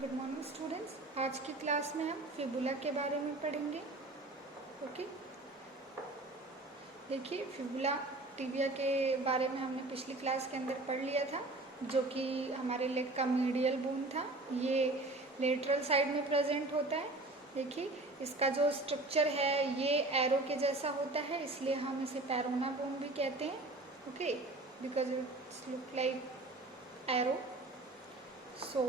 Good morning students. आज की class में हम फिबुला के बारे में पढ़ेंगे। ओके, देखिए फिबुला टिबिया के बारे में हमने पिछली क्लास के अंदर पढ़ लिया था, जो कि हमारे लेग का मीडियल बोन था। ये लेटरल साइड में प्रेजेंट होता है। देखिए इसका जो स्ट्रक्चर है ये एरो के जैसा होता है, इसलिए हम इसे पेरोना बोन भी कहते हैं। Okay, because it's look like arrow. So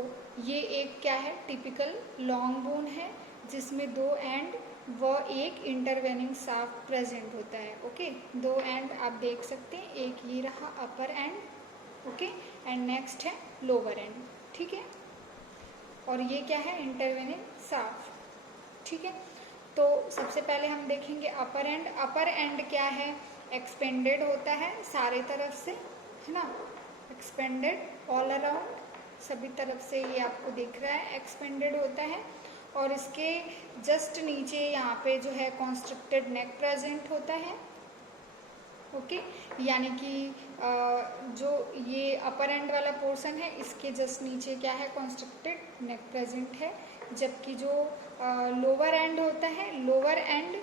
ये एक क्या है, टिपिकल लॉन्ग बोन है जिसमें दो एंड व एक इंटरवेनिंग शाफ्ट प्रेजेंट होता है। ओके, दो एंड आप देख सकते हैं, एक ये रहा अपर एंड, ओके, एंड नेक्स्ट है लोअर एंड, ठीक है। और ये क्या है, इंटरवेनिंग शाफ्ट, ठीक है। तो सबसे पहले हम देखेंगे अपर एंड। अपर एंड क्या है, एक्सपेंडेड होता है सारे तरफ से, है ना, एक्सपेंडेड ऑल अराउंड, सभी तरफ से ये आपको दिख रहा है, एक्सपेंडेड होता है। और इसके जस्ट नीचे यहाँ पे जो है कॉन्स्ट्रक्टेड नेक प्रेजेंट होता है। ओके, यानी कि जो ये अपर एंड वाला पोर्शन है इसके जस्ट नीचे क्या है, कॉन्स्ट्रक्टेड नेक प्रेजेंट है। जबकि जो लोअर एंड होता है, लोअर एंड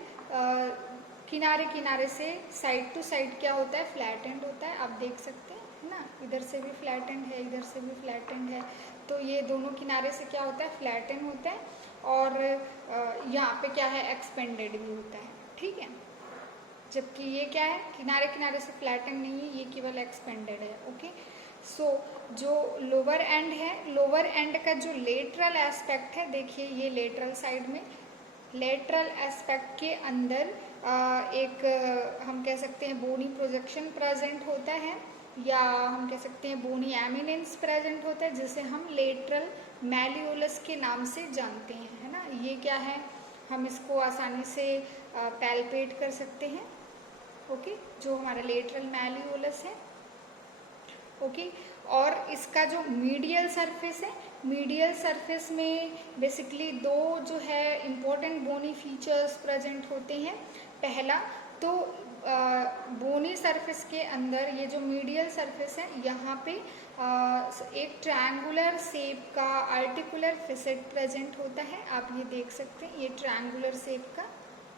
किनारे किनारे से साइड टू साइड क्या होता है, फ्लैट एंड होता है। आप देख सकते हैं, है ना, इधर से भी फ्लैट एंड है, इधर से भी फ्लैट एंड है। तो ये दोनों किनारे से क्या होता है, फ्लैट एंड होता है। और यहाँ पे क्या है, एक्सपेंडेड भी होता है, ठीक है। जबकि ये क्या है, किनारे किनारे से फ्लैट एंड नहीं है, ये केवल एक्सपेंडेड है। ओके, सो जो लोअर एंड है, लोअर एंड का जो लेटरल एस्पेक्ट है, देखिए ये लेटरल साइड में, लेटरल एस्पेक्ट के अंदर एक हम कह सकते हैं बोनी प्रोजेक्शन प्रेजेंट होता है, या हम कह सकते हैं बोनी एमिनेंस प्रेजेंट होता है, जिसे हम लेटरल मैलियोलस के नाम से जानते हैं, है ना। ये क्या है, हम इसको आसानी से पैल्पेट कर सकते हैं। ओके, जो हमारा लेटरल मैलियोलस है। ओके, और इसका जो मीडियल सरफेस है, मीडियल सरफेस में बेसिकली दो जो है इम्पोर्टेंट बोनी फीचर्स प्रेजेंट होते हैं। पहला तो बोनी सरफेस के अंदर ये जो मीडियल सरफेस है, यहाँ पे एक ट्रायंगुलर शेप का आर्टिकुलर फिसेट प्रेजेंट होता है। आप ये देख सकते हैं, ये ट्रायंगुलर शेप का,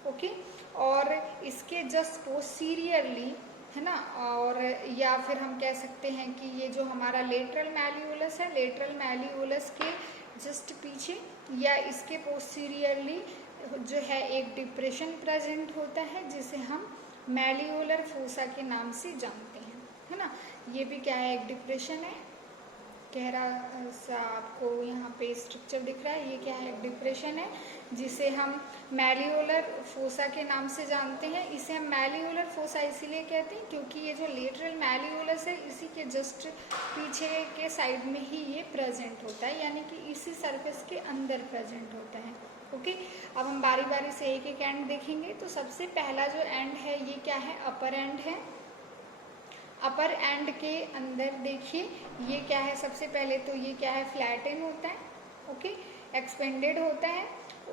ओके। और इसके जस्ट पोस्टीरियरली, है ना, और या फिर हम कह सकते हैं कि ये जो हमारा लेटरल मैलियोलस है, लेटरल मैलियोलस के जस्ट पीछे या इसके पोस्टीरियरली जो है एक डिप्रेशन प्रेजेंट होता है, जिसे हम मैलियोलर फोसा के नाम से जानते हैं, है ना। ये भी क्या है, एक डिप्रेशन है, गहरा सा आपको यहाँ पे स्ट्रक्चर दिख रहा है, ये क्या है, एक डिप्रेशन है, जिसे हम मैलियोलर फोसा के नाम से जानते हैं। इसे हम मैलियोलर फोसा इसीलिए कहते हैं क्योंकि ये जो लेटरल मैलियोलस है, इसी के जस्ट पीछे के साइड में ही ये प्रेजेंट होता है, यानी कि इसी सरफेस के अंदर प्रेजेंट होता है। ओके, अब हम बारी बारी से एक एक एंड देखेंगे। तो सबसे पहला जो एंड है ये क्या है, अपर एंड है। अपर एंड के अंदर देखिए ये क्या है, सबसे पहले तो ये क्या है, फ्लैटन होता है, ओके, एक्सपेंडेड होता है।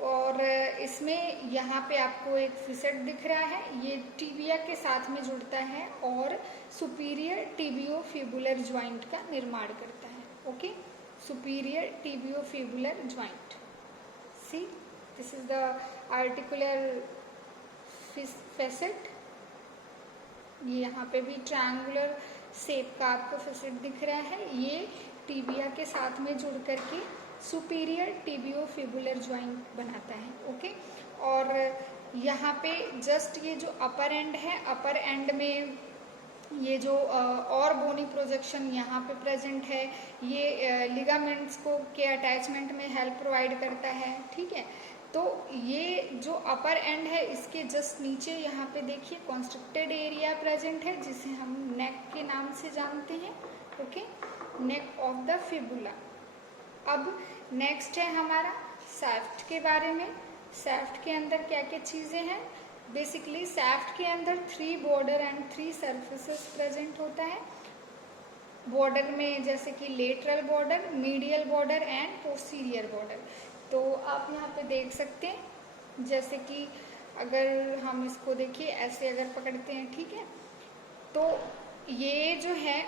और इसमें यहाँ पे आपको एक फिसेट दिख रहा है, ये टिबिया के साथ में जुड़ता है और सुपीरियर टिबियोफिबुलर ज्वाइंट का निर्माण करता है। Okay, superior tibiofibular joint, see this is the articular facet. ये यहाँ पे भी ट्रायंगुलर शेप का आपको फिसेट दिख रहा है, ये टिबिया के साथ में जुड़ करके सुपीरियर टिबियोफिबुलर ज्वाइंट बनाता है। ओके, और यहाँ पे जस्ट ये जो अपर एंड है, अपर एंड में ये जो और बोनी प्रोजेक्शन यहाँ पे प्रेजेंट है, ये लिगामेंट्स को के अटैचमेंट में हेल्प प्रोवाइड करता है, ठीक है। तो ये जो अपर एंड है, इसके जस्ट नीचे यहाँ पे देखिए कॉन्स्ट्रक्टेड एरिया प्रेजेंट है, जिसे हम नेक के नाम से जानते हैं। Okay, neck of the fibula. अब नेक्स्ट है हमारा सैफ्ट के बारे में। सैफ्ट के अंदर क्या क्या चीज़ें हैं, बेसिकली सैफ्ट के अंदर 3 बॉर्डर एंड 3 सरफेसेस प्रेजेंट होता है। बॉर्डर में जैसे कि lateral border, medial border and posterior border. तो आप यहाँ पे देख सकते हैं, जैसे कि अगर हम इसको देखिए ऐसे अगर पकड़ते हैं, ठीक है, तो ये जो है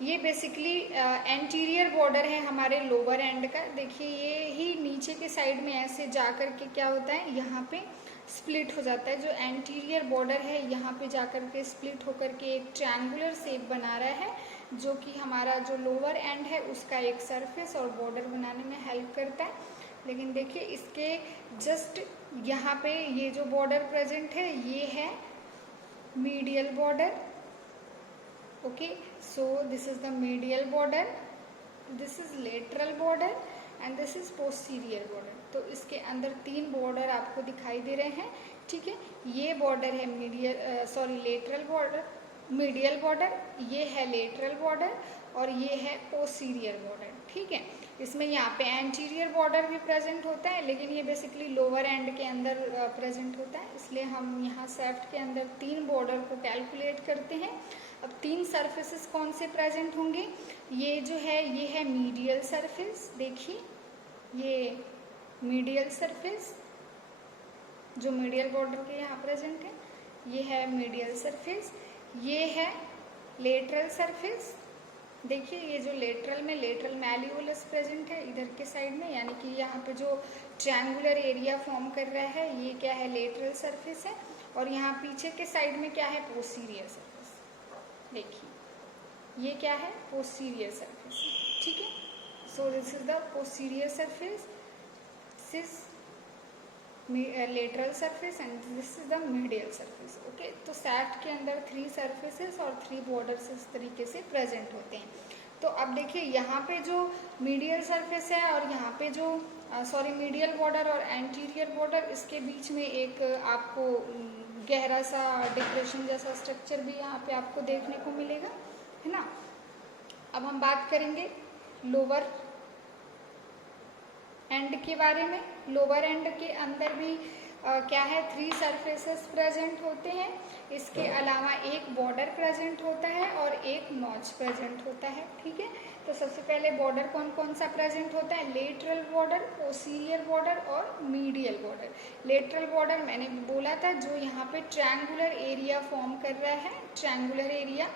ये बेसिकली एंटीरियर बॉर्डर है हमारे लोअर एंड का। देखिए ये ही नीचे के साइड में ऐसे जा कर के क्या होता है, यहाँ पे स्प्लिट हो जाता है। जो एंटीरियर बॉर्डर है यहाँ पे जा कर के स्प्लिट होकर के एक ट्रायंगुलर शेप बना रहा है, जो कि हमारा जो लोअर एंड है उसका एक सरफेस और बॉर्डर बनाने में हेल्प करता है। लेकिन देखिए इसके जस्ट यहाँ पे ये जो बॉर्डर प्रेजेंट है ये है medial border. Okay, so this is the medial border, this is lateral border and this is posterior border. तो इसके अंदर 3 बॉर्डर आपको दिखाई दे रहे हैं, ठीक है। ये बॉर्डर है लेटरल बॉर्डर, मीडियल बॉर्डर, ये है लेटरल बॉर्डर और ये है पोस्टीरियर बॉर्डर, ठीक है। इसमें यहाँ पे एंटीरियर बॉर्डर भी प्रेजेंट होता है, लेकिन ये बेसिकली लोअर एंड के अंदर प्रेजेंट होता है, इसलिए हम यहाँ शाफ्ट के अंदर 3 बॉर्डर को कैलकुलेट करते हैं। अब 3 सरफेसेस कौन से प्रेजेंट होंगे, ये जो है ये है मीडियल सरफेस। देखिए ये मीडियल सरफेस जो मीडियल बॉर्डर के यहाँ प्रेजेंट है, ये है मीडियल सरफेस। ये है लेटरल सरफेस। देखिए ये जो लेटरल में लेटरल मैल्यूलस प्रेजेंट है इधर के साइड में, यानी कि यहाँ पे जो ट्रायंगुलर एरिया फॉर्म कर रहा है ये क्या है, लेटरल सरफेस है। और यहाँ पीछे के साइड में क्या है, पोस्टीरियर सरफेस। देखिए ये क्या है, पोस्टीरियर सरफेस, ठीक है। So this is the posterior surface, this is lateral surface and this is the medial surface. Okay, तो शाफ्ट के अंदर 3 सरफेसेस और 3 बॉर्डर्स इस तरीके से प्रेजेंट होते हैं। तो अब देखिए यहाँ पे जो मीडियल सरफेस है और यहाँ पे जो मीडियल बॉर्डर और एंटीरियर बॉर्डर, इसके बीच में एक आपको गहरा सा डिप्रेशन जैसा स्ट्रक्चर भी यहाँ पे आपको देखने को मिलेगा, है ना। अब हम बात करेंगे लोअर एंड के बारे में। लोअर एंड के अंदर भी क्या है, 3 सरफेसेस प्रेजेंट होते हैं। इसके अलावा एक बॉर्डर प्रेजेंट होता है और एक नॉच प्रेजेंट होता है, ठीक है। तो सबसे पहले बॉर्डर कौन कौन सा प्रेजेंट होता है, लेटरल बॉर्डर, पोस्टीरियर बॉर्डर और मीडियल बॉर्डर। लेटरल बॉर्डर मैंने बोला था जो यहाँ पे ट्रायंगुलर एरिया फॉर्म कर रहा है, ट्रायंगुलर एरिया।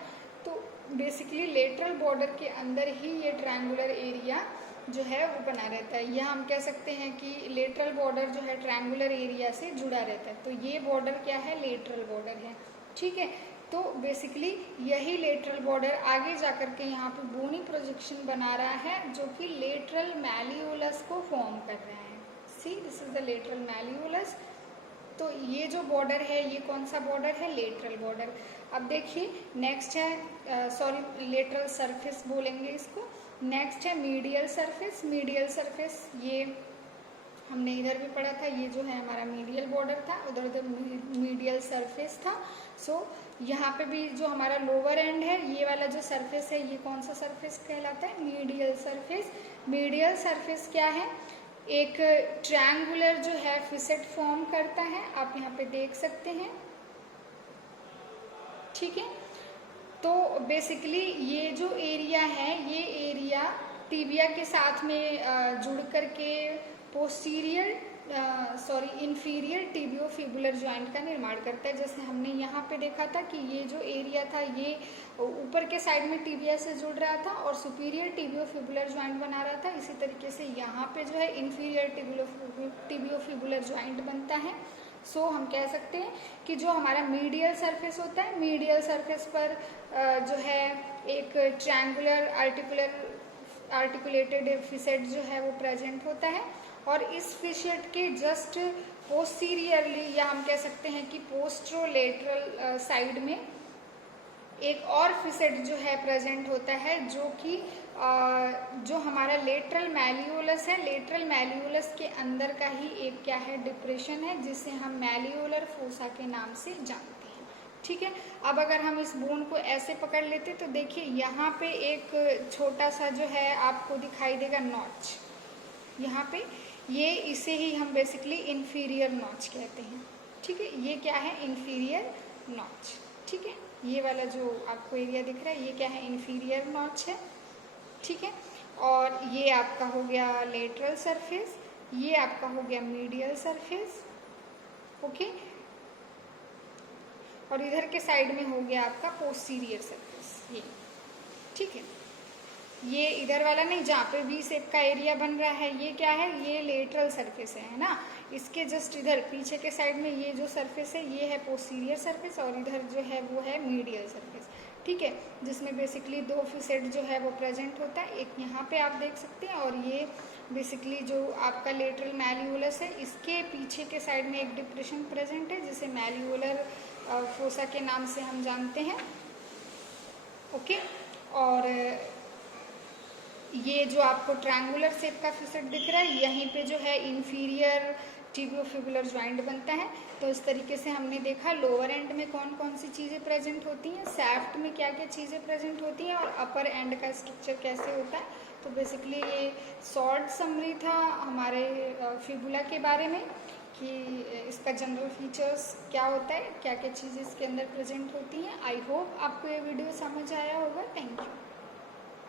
तो बेसिकली लेटरल बॉर्डर के अंदर ही ये ट्रायंगुलर एरिया जो है वो बना रहता है, या हम कह सकते हैं कि लेटरल बॉर्डर जो है ट्रायंगुलर एरिया से जुड़ा रहता है। तो ये बॉर्डर क्या है, लेटरल बॉर्डर है, ठीक है। तो बेसिकली यही लेटरल बॉर्डर आगे जाकर के यहाँ पे बोनी प्रोजेक्शन बना रहा है, जो कि लेटरल मैल्यूलस को फॉर्म कर रहा है। सी दिस इज द लेटरल मैल्यूलस। तो ये जो बॉर्डर है ये कौन सा बॉर्डर है, लेटरल बॉर्डर। अब देखिए नेक्स्ट है लेटरल सरफेस बोलेंगे इसको। नेक्स्ट है मीडियल सरफेस। मीडियल सरफेस ये हमने इधर भी पढ़ा था, ये जो है हमारा मीडियल बॉर्डर था, उधर मीडियल सरफेस था। सो यहाँ पे भी जो हमारा लोअर एंड है ये वाला जो सरफेस है ये कौन सा सरफेस कहलाता है, मीडियल सरफेस। मीडियल सरफेस क्या है, एक ट्रायंगुलर जो है फिसेट फॉर्म करता है, आप यहाँ पे देख सकते हैं, ठीक है। तो बेसिकली ये जो एरिया है ये एरिया टिबिया के साथ में जुड़ करके इंफीरियर टिबियोफिबुलर जॉइंट का निर्माण करता है। जैसे हमने यहाँ पे देखा था कि ये जो एरिया था ये ऊपर के साइड में टिबिया से जुड़ रहा था और सुपीरियर टिबियोफिबुलर जॉइंट बना रहा था। इसी तरीके से यहाँ पे जो है इंफीरियर टिबियोफिबुलर जॉइंट बनता है। सो हम कह सकते हैं कि जो हमारा मीडियल सरफेस होता है, मीडियल सरफेस पर जो है एक ट्रायंगुलर आर्टिकुलेटेड फिसेट जो है वो प्रेजेंट होता है, और इस फिसेट के जस्ट पोस्टीरियरली, या हम कह सकते हैं कि पोस्ट्रोलेटरल साइड में एक और फिसेट जो है प्रेजेंट होता है, जो कि जो हमारा लेटरल मैल्यूलस है। लेटरल मैल्यूलस के अंदर का ही एक क्या है, डिप्रेशन है, जिसे हम मैल्यूलर फोसा के नाम से जानते हैं, ठीक है। अब अगर हम इस बोन को ऐसे पकड़ लेते तो देखिए यहाँ पे एक छोटा सा जो है आपको दिखाई देगा नॉच, यहाँ पे ये इसे ही हम बेसिकली इंफीरियर नॉच कहते हैं, ठीक है। ये क्या है, इंफीरियर नॉच, ठीक है। ये वाला जो आपको एरिया दिख रहा है ये क्या है, इंफीरियर नॉच है, ठीक है। और ये आपका हो गया लेटरल सरफेस, ये आपका हो गया मीडियल सरफेस, ओके। और इधर के साइड में हो गया आपका पोस्टीरियर सरफेस, ये, ठीक है। ये इधर वाला नहीं, जहाँ पे वी शेप का एरिया बन रहा है, ये क्या है, ये लेटरल सरफेस है ना। इसके जस्ट इधर पीछे के साइड में ये जो सरफेस है ये है पोस्टीरियर सरफेस, और इधर जो है वो है मीडियल सरफेस, ठीक है, जिसमें बेसिकली 2 फिसेट जो है वो प्रेजेंट होता है। एक यहाँ पे आप देख सकते हैं, और ये बेसिकली जो आपका लेटरल मैल्यूलस है, इसके पीछे के साइड में एक डिप्रेशन प्रेजेंट है जिसे मैल्यूलर फोसा के नाम से हम जानते हैं। ओके, और ये जो आपको ट्रायंगुलर शेप का फिसेट दिख रहा है, यहीं पे जो है इंफीरियर टिबियोफिबुलर ज्वाइंट बनता है। तो इस तरीके से हमने देखा लोअर एंड में कौन कौन सी चीज़ें प्रेजेंट होती हैं, सैफ्ट में क्या क्या चीज़ें प्रेजेंट होती हैं, और अपर एंड का स्ट्रक्चर कैसे होता है। तो बेसिकली ये शॉर्ट समरी था हमारे फिबुला के बारे में, कि इसका जनरल फीचर्स क्या होता है, क्या क्या चीज़ें इसके अंदर प्रेजेंट होती हैं। आई होप आपको ये वीडियो समझ आया होगा। Thank you.